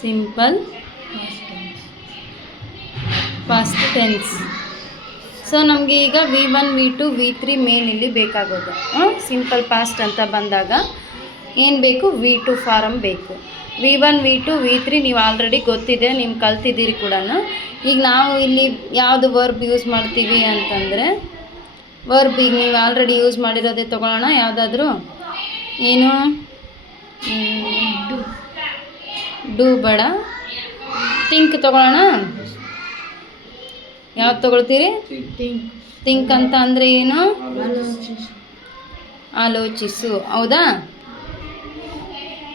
Simple past tense. So ನಮಗೆ ಈಗ V1 V2 V3 main ಇಲ್ಲಿ ಬೇಕಾಗೋದು. ಸಿಂಪಲ್ ಪಾಸ್ಟ್ ಅಂತ ಬಂದಾಗ ಏನು ಬೇಕು, V2 ಫಾರಮ್ ಬೇಕು. V1 V2 V3 ನೀವು ಆಲ್ರೆಡಿ ಗೊತ್ತಿದೆ, ನೀವು ಕಲ್ತಿದ್ದೀರಿ ಕೂಡ. ಈಗ ನಾವು ಇಲ್ಲಿ ಯಾವುದು ವರ್ಬ್ ಯೂಸ್ ಮಾಡ್ತೀವಿ ಅಂತಂದರೆ, ವರ್ಬ್ ಈಗ ನೀವು ಆಲ್ರೆಡಿ ಯೂಸ್ ಮಾಡಿರೋದೇ ತೊಗೊಳ್ಳೋಣ. ಯಾವುದಾದ್ರೂ ಏನು, ಡೂ ಬೇಡ, ಥಿಂಕ್ ತೊಗೊಳ್ಳೋಣ. ಯಾವ್ದು ತೊಗೊಳ್ತೀರಿ? ಥಿಂಕ್ ಅಂತ ಅಂದರೆ ಏನು? ಆಲೋಚಿಸು. ಹೌದಾ?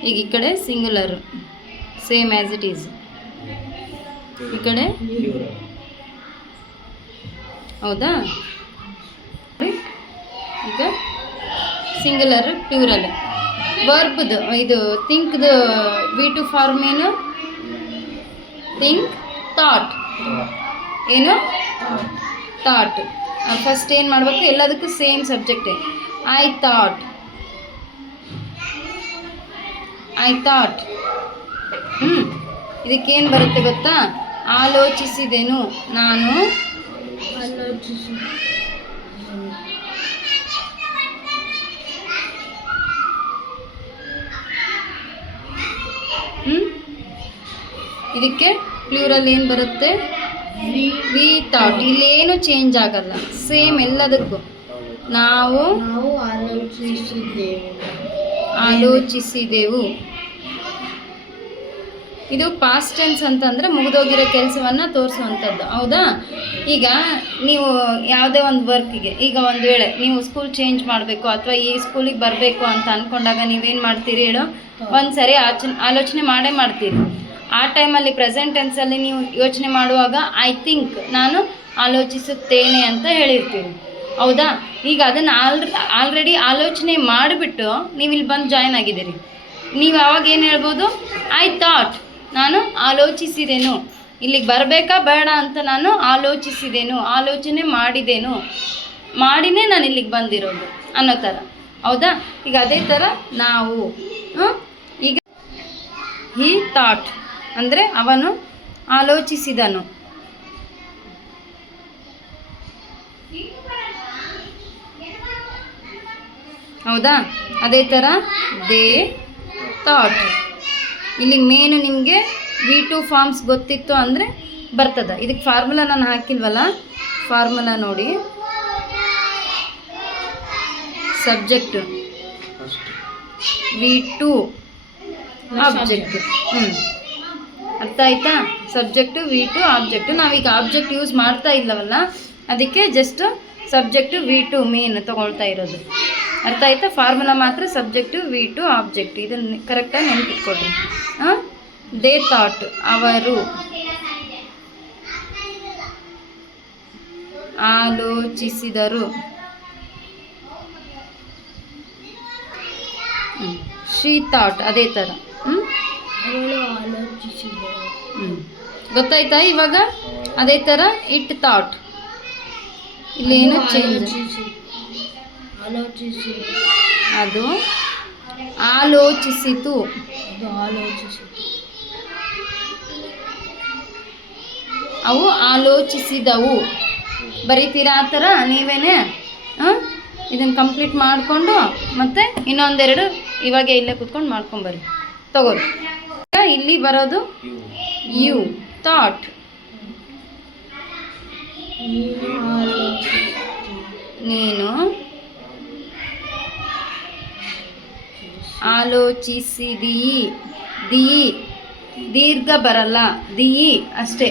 ಈಗ ಈ ಕಡೆ singular, same as it is. ಈ ಕಡೆ ಹೌದಾ? ಈಗ ಸಿಂಗುಲರ್ ಪ್ಲೂರಲ್. ವರ್ಬ್ದು ಇದು ಥಿಂಕ್ದು V2 ಫಾರ್ಮ್ ಏನು? Think, thought. ಏನು? ಥಾಟ್. ಫಸ್ಟ್ ಏನು ಮಾಡಬೇಕು, ಎಲ್ಲದಕ್ಕೂ ಸೇಮ್ ಸಬ್ಜೆಕ್ಟೇ. I thought. ಇದಕ್ಕೇನು ಬರುತ್ತೆ ಗೊತ್ತಾ? ಆಲೋಚಿಸಿದೆನು, ನಾನು ಇದಕ್ಕೆ ಪ್ಲೂರಲ್ ಏನು ಬರುತ್ತೆ? We thought. ಇಲ್ಲೇನು ಚೇಂಜ್ ಆಗಲ್ಲ, ಸೇಮ್ ಎಲ್ಲದಕ್ಕೂ. ನಾವು ಆಲೋಚಿಸಿದೆವು. ಇದು ಪಾಸ್ಟ್ ಟೆನ್ಸ್ ಅಂತಂದರೆ ಮುಗಿದೋಗಿರೋ ಕೆಲಸವನ್ನು ತೋರಿಸುವಂಥದ್ದು. ಹೌದಾ? ಈಗ ನೀವು ಯಾವುದೇ ಒಂದು ವರ್ಕಿಗೆ, ಈಗ ಒಂದು ವೇಳೆ ನೀವು ಸ್ಕೂಲ್ ಚೇಂಜ್ ಮಾಡಬೇಕು ಅಥವಾ ಈ ಸ್ಕೂಲಿಗೆ ಬರಬೇಕು ಅಂತ ಅಂದ್ಕೊಂಡಾಗ ನೀವೇನು ಮಾಡ್ತೀರಿ ಹೇಳೋ? ಒಂದು ಸರಿ ಆಲೋಚನೆ ಮಾಡೇ ಮಾಡ್ತೀರಿ. ಆ ಟೈಮಲ್ಲಿ ಪ್ರೆಸೆಂಟ್ ಟೆನ್ಸಲ್ಲಿ ನೀವು ಯೋಚನೆ ಮಾಡುವಾಗ ಐ ಥಿಂಕ್, ನಾನು ಆಲೋಚಿಸುತ್ತೇನೆ ಅಂತ ಹೇಳಿರ್ತೀರಿ. ಹೌದಾ? ಈಗ ಅದನ್ನು ಆಲ್ರೆಡಿ ಆಲೋಚನೆ ಮಾಡಿಬಿಟ್ಟು ನೀವು ಇಲ್ಲಿ ಬಂದು ಜಾಯ್ನ್ ಆಗಿದ್ದೀರಿ. ನೀವು ಆವಾಗ ಏನು ಹೇಳ್ಬೋದು? ಐ ಥಾಟ್, ನಾನು ಆಲೋಚಿಸಿದೆನು. ಇಲ್ಲಿಗೆ ಬರಬೇಕಾ ಬೇಡ ಅಂತ ನಾನು ಆಲೋಚಿಸಿದೆನು, ಆಲೋಚನೆ ಮಾಡಿನೇ ನಾನು ಇಲ್ಲಿಗೆ ಬಂದಿರೋದು ಅನ್ನೋ ಥರ. ಹೌದಾ? ಈಗ ಅದೇ ಥರ ನಾವು ಈಗ ಹಿ ಥಾಟ್ ಅಂದರೆ ಅವನು ಆಲೋಚಿಸಿದನು. ಹೌದಾ? ಅದೇ ಥರ ದೇ ಥಾಟ್. ಇಲ್ಲಿ ಮೇನು ನಿಮಗೆ V2 ಫಾರ್ಮ್ಸ್ ಗೊತ್ತಿತ್ತು ಅಂದರೆ ಬರ್ತದೆ. ಇದಕ್ಕೆ ಫಾರ್ಮುಲಾ ನಾನು ಹಾಕಿಲ್ವಲ್ಲ, ಫಾರ್ಮುಲಾ ನೋಡಿ. Subject V2 object. ಅರ್ಥ ಆಯ್ತಾ? Subject V2 object. ನಾವೀಗ ಆಬ್ಜೆಕ್ಟ್ ಯೂಸ್ ಮಾಡ್ತಾ ಇಲ್ಲವಲ್ಲ, ಅದಕ್ಕೆ ಜಸ್ಟ್ ಸಬ್ಜೆಕ್ಟು V2 ಮೇನ್ ತೊಗೊಳ್ತಾ ಇರೋದು. ಅರ್ಥ ಆಯ್ತಾ? ಫಾರ್ಮುಲಾ ಮಾತ್ರ ಸಬ್ಜೆಕ್ಟು V2 ಆಬ್ಜೆಕ್ಟ್. ಇದನ್ನು ಕರೆಕ್ಟಾಗಿ ನೆನಪಿಟ್ಕೊಡ್ರಿ. ದೇ ಥಾಟ್, ಅವರು ಆಲೋಚಿಸಿದರು. ಶಿ ಥಾಟ್, ಅದೇ ಥರ. ಗೊತ್ತಾಯ್ತಾ ಇವಾಗ? ಅದೇ ಥರ ಇಟ್ ಥಾಟ್. ಇಲ್ಲೇನು ಚೇಂಜ್? ಅದು ಆಲೋಚಿಸಿತು. ಅವು ಆಲೋಚಿಸಿದವು. ಬರೀತೀರಾ ಆ ಥರ ನೀವೇನೆ? ಇದನ್ನು ಕಂಪ್ಲೀಟ್ ಮಾಡಿಕೊಂಡು ಮತ್ತೆ ಇನ್ನೊಂದೆರಡು ಇವಾಗ ಇಲ್ಲೇ ಕೂತ್ಕೊಂಡು ಮಾಡ್ಕೊಂಬರ್ರಿ. ತಗೋರಿ. ಇಲ್ಲಿ ಬರೋದು ಯು ಥಾಟ್. ನೀನು ಆಲೋಚಿಸಿದೀ. ದೀರ್ಘ ಬರಲ್ಲ, ದೀಯಿ ಅಷ್ಟೇ.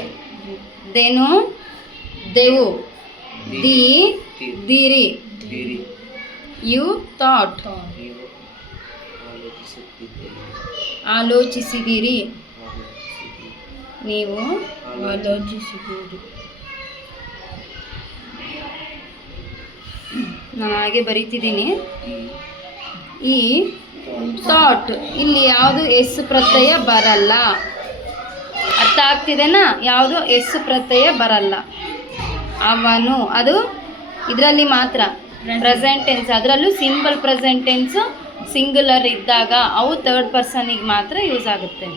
ದೇನು, ದೇವು, ದೀರಿ. ಯು ಥಾಟ್, ಆಲೋಚಿಸಿದಿರಿ. ನೀವು ಆಲೋಚಿಸಿದಿರಿ. ನಾನು ಹಾಗೆ ಬರೀತಿದ್ದೀನಿ. ಈ ಥಾಟ್ ಇಲ್ಲಿ ಯಾವುದು ಎಸ್ ಪ್ರತ್ಯಯ ಬರಲ್ಲ. ಅರ್ಥ ಆಗ್ತಿದೆನಾ? ಯಾವುದು ಎಸ್ ಪ್ರತ್ಯಯ ಬರಲ್ಲ. ಅವನು, ಅದು ಇದರಲ್ಲಿ ಮಾತ್ರ ಪ್ರೆಸೆಂಟ್ ಟೆನ್ಸ್. ಅದರಲ್ಲೂ ಸಿಂಪಲ್ ಪ್ರೆಸೆಂಟ್ ಟೆನ್ಸು ಸಿಂಗುಲರ್ ಇದ್ದಾಗ ಅವು ಥರ್ಡ್ ಪರ್ಸನಿಗೆ ಮಾತ್ರ ಯೂಸ್ ಆಗುತ್ತೆ.